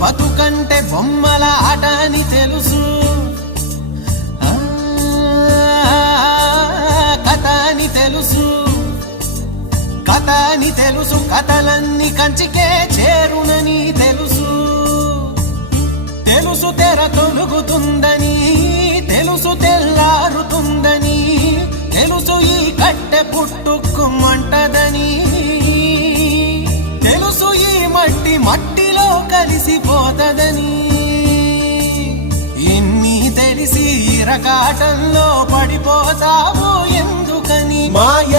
బతుకంటే బొమ్మల ఆట అని తెలుసు, కథ అని తెలుసు, కథ అని తెలుసు, కథలన్నీ కంచికే చేరునని తెలుసు. తెలుసు తెర తొలుగుతుందని, తెలుసు తెల్లారుతుందని, తెలుసు ఈ కట్టె పుట్టుకుమంటదని, తెలుసు ఈ మట్టి మట్టిలో కలిసిపోతదని. ఇన్ని తెలిసి ఇరకాటంలో పడిపోతావు ఎందుకని? మాయ